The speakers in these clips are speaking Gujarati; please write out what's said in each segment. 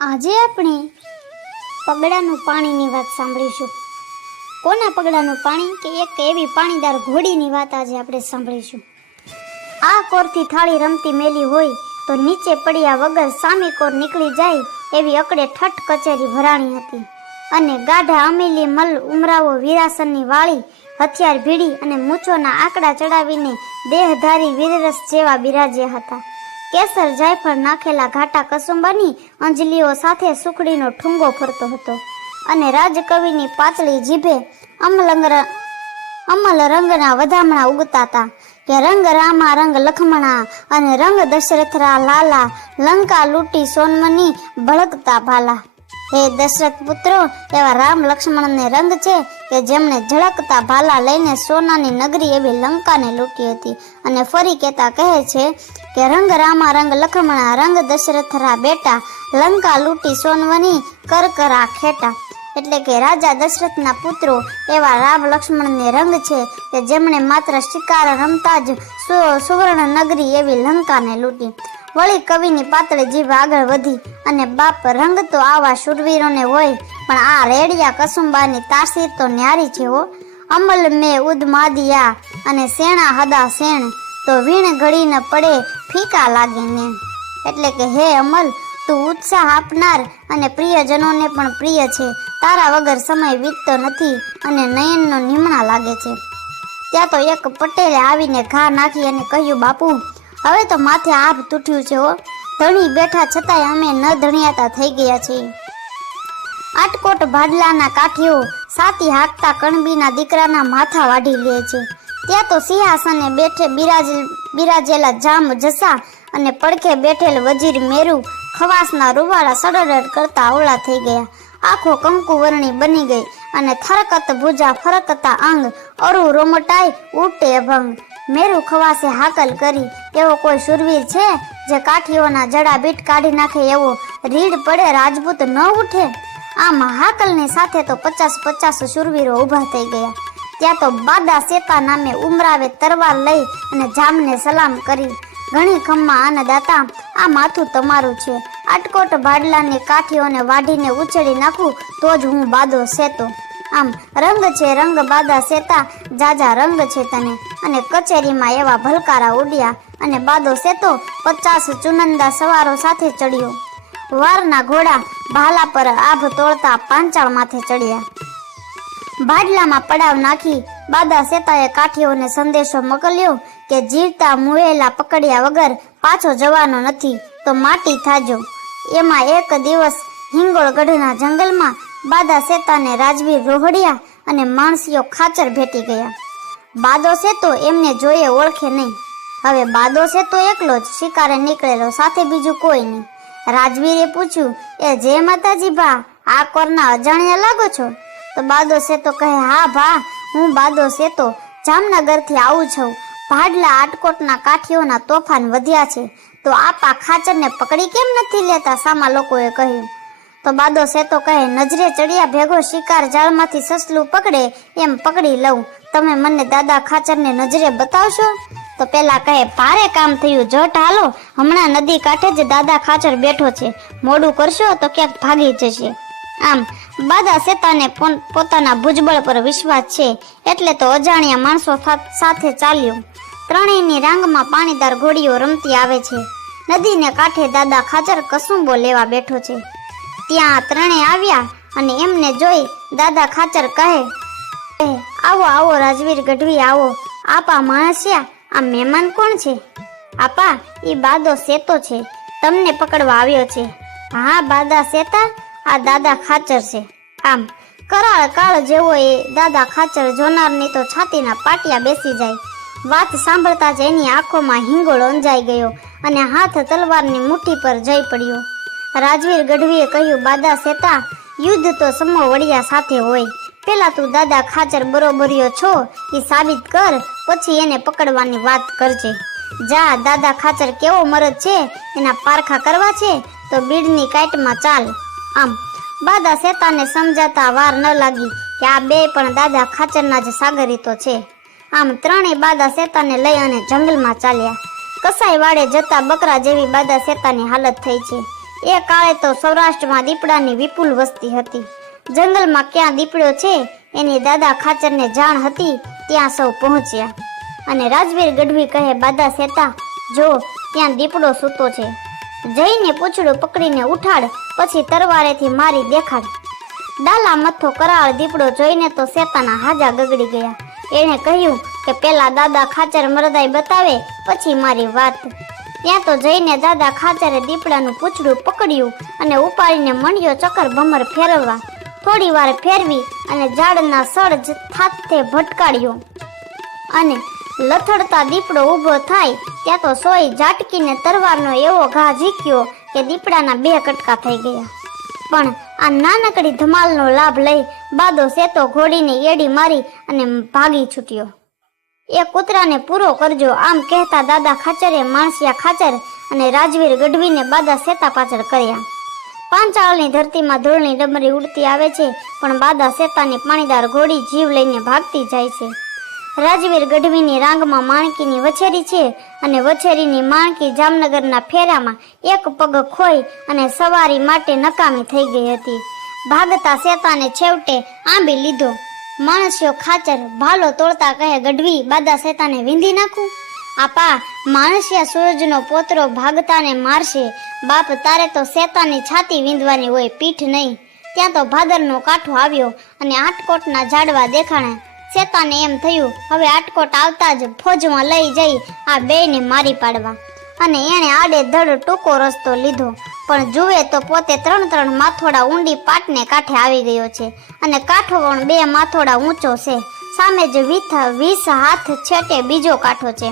આજે આપણે પગડાનું પાણીની વાત સાંભળીશું. કોના પગડાનું પાણી કે એક એવી પાણીદાર ઘોડીની વાત આજે આપણે સાંભળીશું. આ કોરથી થાળી રમતી મેલી હોય તો નીચે પડ્યા વગર સામી કોર નીકળી જાય એવી અકડે ઠઠ કચેરી ભરાણી હતી. અને ગાઢા અમીલી મલ ઉમરાવો વીરાસનની વાળી હથિયાર ભીડી અને મૂછોના આંકડા ચડાવીને દેહધારી વીરરસ જેવા બિરાજ્યા હતા. કેસર જાયફળ નાખેલા ઘાટા કસુંબાની અંજલીઓ સાથે સુખડીનો ઠુંગો ફરતો હતો અને રાજકવિની પાતળી જીભે અમલ રંગના વધામણા ઉગતા હતા કે રંગ રામા રંગ લખમણા અને રંગ દશરથરા લાલા લંકા લૂંટી સોનમની ભળકતા ભાલા. હે દશરથ પુત્રો, એવા રામ લક્ષ્મણને રંગ છે કે જેમણે ઝળકતા ભાલા લઈને સોનાની નગરી એવી લંકાને લૂંટી હતી. અને ફરી કહેતા કહે છે કે રંગ રામા રંગ લખમણા રંગ દશરથરા બેટા લંકા લૂંટી સોનવની કરકરા ખેટા. એટલે કે રાજા દશરથના પુત્રો એવા રામ લક્ષ્મણને રંગ છે કે જેમણે માત્ર શિકાર રમતા જ સુવર્ણ નગરી એવી લંકાને લૂંટી. વળી કવિની પાતળી જીભ આગળ વધી અને બાપ રંગ તો આવા શૂરવીરોને હોય, પણ આ રેડિયા કસુંબાની તાસીર તો ન્યારી છે હો. અમલ મેં ઉદમાદિયા અને સેણા હદા સેણ તો વીણ ઘડી ન પડે ફીકા લાગે ને. એટલે કે હે અમલ, તું ઉત્સાહ આપનાર અને પ્રિયજનોને પણ પ્રિય છે. તારા વગર સમય વીતતો નથી અને નયનનો નિમણા લાગે છે. ત્યાં તો એક પટેલે આવીને ઘા નાખી અને કહ્યું, બાપુ હવે તો માથે આભ તૂટ્યું છે હો. ધણી બેઠા છતાંય અમે ન ધણિયાતા થઈ ગયા છીએ. આટકોટ ભાડલાના કાઠીઓ સાતી હાંકતા કણબીના દીકરાના માથા વાઢી લે છે. ત્યાં તો સિંહાસને બિરાજેલા જામ જસા અને પડખે બેઠેલ વજીર મેરુ ખવાસના રૂવાળા સડરડ કરતા અવળા થઈ ગયા. આંખો કંકુ વર્ણી બની ગઈ અને થરકત ભુજા ફરકતા અંગ અરુ રોમટાઈ ઉઠે અભંગ. મેરુ ખવાસે હાકલ કરી, એવો કોઈ શુરવીર છે જે કાઠીઓના જડા બીટ કાઢી નાખે એવો રીડ પડે રાજપૂત ન ઉઠે? આમ હાકલની સાથે તો 50 શુરવીરો ઊભા થઈ ગયા. ત્યાં તો બાદા સેતા નામે ઉમરાવે તરવાર લઈ અને જામને સલામ કરી, ઘણી ખમ્મા અને દાતા, આ માથું તમારું છે. આટકોટ ભાડલાની કાઠીઓને વાઢીને ઉછેડી નાખું તો જ હું બાદો સેતો. આમ રંગ છે રંગ બાદા સેતા, જાજા રંગ છે તને. અને કચેરીમાં એવા ભલકારા ઉડ્યા અને બાદો સેતો 50 ચુનંદા સવારો સાથે ચડ્યો. વારના ઘોડા ભાલા પર આભ તોડતા પાંચાળ માથે ચડ્યા. ભાડલામાં પડાવ નાખી બાદા સેતાએ કાઠીઓને સંદેશો મોકલ્યો કે જીવતા મુએલા પકડ્યા વગર પાછો જવાનો નથી તો માટી થાજો. એમાં એક દિવસ હિંગોળગઢના જંગલમાં બાદા સેતાને રાજવીર રોહડિયા અને માણસીઓ ખાચર ભેટી ગયા. બાદો સેતો એમને જોઈએ ઓળખે નહીં. હવે બાદો સેતો એકલો જ શિકારે નીકળેલો, સાથે બીજું કોઈ નહીં. રાજવીરે પૂછ્યું, એ જય માતાજી ભા, આ કોરના અજાણ્યા લાગો છો? તો બાદો સેતો કહે, હા ભા, હું બાદો સેતો જામનગરથી આવું છું. ભાડલા આટકોટના કાઠીઓના તોફાન વધ્યા છે તો આપા ખાચરને પકડી કેમ નથી લેતા? સામા લોકોએ કહ્યું. તો બાદો સેતો કહે, નજરે ચડ્યા ભેગો શિકાર જાળમાંથી સસલું પકડે એમ પકડી લઉં. તમે મને દાદા ખાચરને નજરે બતાવશો? તો પેલા કહે, ભારે કામ થયું, જટ હાલો, હમણાં નદી કાંઠે જ દાદા ખાચર બેઠો છે, મોડું કરશો તો ક્યાંક ભાગી જશે. આમ બાદા સેતાને પોતાના ભુજબળ પર વિશ્વાસ છે એટલે તો અજાણ્યા માણસો સાથે ચાલ્યો. ત્રણેયની રાંગમાં પાણીદાર ઘોડીઓ રમતી આવે છે. નદીને કાંઠે દાદા ખાચર કસુંબો લેવા બેઠો છે. ત્યાં ત્રણેય આવ્યા અને એમને જોઈ દાદા ખાચર કહે, આવો આવો રાજવીર ગઢવી આવો. આપા માણસ્યા, આ મહેમાન કોણ છે? આપા, એ બાદો સેતો છે, તમને પકડવા આવ્યો છે. હા બાદા સેતા, આ દાદા ખાચર છે. આમ કરાળ કાળ જેવો એ દાદા ખાચર જોનારની તો છાતીના પાટિયા બેસી જાય. વાત સાંભળતા જ એની આંખોમાં હિંગોળ અંજાઈ ગયો અને હાથ તલવારની મુઠ્ઠી પર જઈ પડ્યો. રાજવીર ગઢવીએ કહ્યું, બાદા સેતા, યુદ્ધ તો સમો વડિયા સાથે હોય. પેલા તું દાદા ખાચર બરોબરીયો છો એ સાબિત કર, પછી એને પકડવાની વાત કરજે. જા, દાદા ખાચર કેવો મરદ છે એના પારખા કરવા છે તો બીડની કાંટમાં ચાલ. આમ બાદા સેતાને સમજાતા વાર ન લાગી કે આ બે પણ દાદા ખાચરના જ સાગરીતો છે. આમ ત્રણેય બાદા સેતાને લઈ અને જંગલમાં ચાલ્યા. કસાઈ વાડે જતા બકરા જેવી બાદા સેતાની હાલત થઈ છે. એ કાળે તો સૌરાષ્ટ્રમાં દીપડાની વિપુલ વસ્તી હતી. જંગલમાં ક્યાં દીપડો છે એની દાદા ખાચરને જાણ હતી. ત્યાં સૌ પહોંચ્યા અને રાજવીર ગઢવી કહે, બાદા સેતા, જો ત્યાં દીપડો સૂતો છે, જઈને પૂંછડું પકડીને ઉઠાડ, પછી તરવારેથી મારી દેખાડ. ડાલા મથ્થો કરાળ દીપડો જોઈને તો સેતાના હાજા ગગડી ગયા. એણે કહ્યું કે પેલા દાદા ખાચર મરદાઈ બતાવે પછી મારી વાત. ત્યાં તો જઈને દાદા ખાચરે દીપડાનું પૂંછડું પકડ્યું અને ઉપાડીને મંડ્યો ચક્કર ભમર ફેરવવા. થોડી વાર ફેરવી અને ઝાડના સળ થાતે ભટકાડ્યો અને લથડતા દીપડો ઊભો થાય ત્યાં તો સોય ઝાટકીને તરવારનો એવો ઘા ઝીક્યો કે દીપડાના 2 કટકા થઈ ગયા. પણ આ નાનકડી ધમાલનો લાભ લઈ બાદો સેતો ઘોડીને એડી મારી અને ભાગી છૂટ્યો. એ કૂતરાને પૂરો કરજો, આમ કહેતા દાદા ખાચરે માણસિયા ખાચર અને રાજવીર ગઢવીને બાદા સેતા પાછળ કર્યા. પાંચાળની ધરતીમાં ધૂળની ડમરી ઉડતી આવે છે, પણ બાદા સેતાની પાણીદાર ઘોડી જીવ લઈને ભાગતી જાય છે. રાજવીર ગઢવીની રાંગમાં માણકીની વછેરી છે અને વછેરીની માણકી જામનગરના ફેરામાં એક પગ ખોઈ અને સવારી માટે નકામી થઈ ગઈ હતી. ભાગતા સેતાને છેવટે આંબી લીધો. માણસ્યો ખાચર ભાલો તોડતા કહે, ગઢવી, બાદા સેતાને વીંધી નાખું? આપા, માણસિયા સૂરજનો પોતરો ભાગતાને મારશે. બાપ, તારે તો સેતાની છાતી વીંધવાની હોય, પીઠ નહીં. ત્યાં તો ભાદરનો કાંઠો આવ્યો અને આટકોટના ઝાડવા દેખાણા. સેતાને એમ થયું, હવે આટકોટ આવતા જ ફોજમાં લઈ જઈ આ બેયને મારી પાડવા. અને એણે આડે ધડ ટૂંકો રસ્તો લીધો. પણ જુએ તો પોતે 3 માથોડા ઊંડી પાટને કાંઠે આવી ગયો છે અને કાંઠો પણ 2 માથોડા ઊંચો છે. સામે જ 20 હાથ છેટે બીજો કાંઠો છે.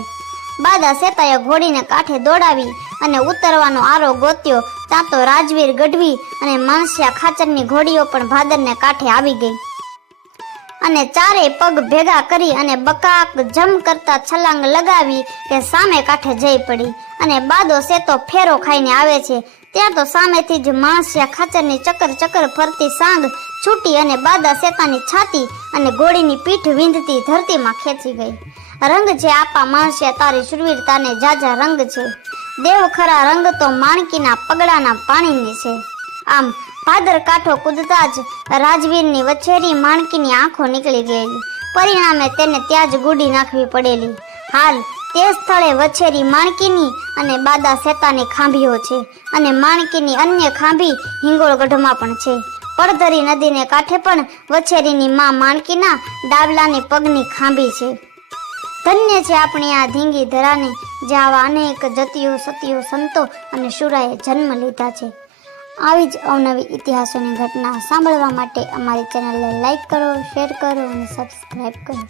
બાદા સેતાએ ઘોડીને કાંઠે દોડાવી અને ઉતરવાનો આરો ગોત્યો. ત્યાં તો રાજવીર ગઢવી અને માણસિયા ખાચરની ઘોડીઓ પણ ભાદરને કાંઠે આવી ગઈ અને ચારેય પગ ભેગા કરી અને બકાક જમ કરતા છલાંગ લગાવી કે સામે કાંઠે જઈ પડી. અને બાદો સેતો ફેરો ખાઈને આવે છે. ત્યાં તો સામેથી જ માણસિયા ખાચરની ચક્કર ફરતી સાંગ છૂટી અને બાદા સેતાની છાતી અને ઘોડીની પીઠ વીંધતી ધરતીમાં ખેંચી ગઈ. રંગ છે આપા માણસિયા તારી શૂરવીરતાને જાજા રંગ છે. દેવ ખરા રંગ તો માણકીના પગડાના પાણીની છે. આમ ભાદર કાંઠો કૂદતા જ રાજવીરની વછેરી માણકીની આંખો નીકળી ગયેલી. પરિણામે તેને ત્યાં જ ગુડી નાખવી પડેલી. હાલ તે સ્થળે વછેરી માણકીની અને બાદા સેતાની ખાંભીઓ છે અને માણકીની અન્ય ખાંભી હિંગોળગઢમાં પણ છે. પડધરી નદીને કાંઠે પણ વછેરીની માં માણકીના ડાબલાની પગની ખાંભી છે. ધન્ય છે આપણી આ ધીંગી ધરાને, જે આવા અનેક જતીઓ સતીઓ સંતો અને શુરાએ જન્મ લીધા છે. આવી જ અવનવી ઇતિહાસોની ઘટના સાંભળવા માટે અમારી ચેનલને લાઈક કરો, શેર કરો અને સબસ્ક્રાઈબ કરો.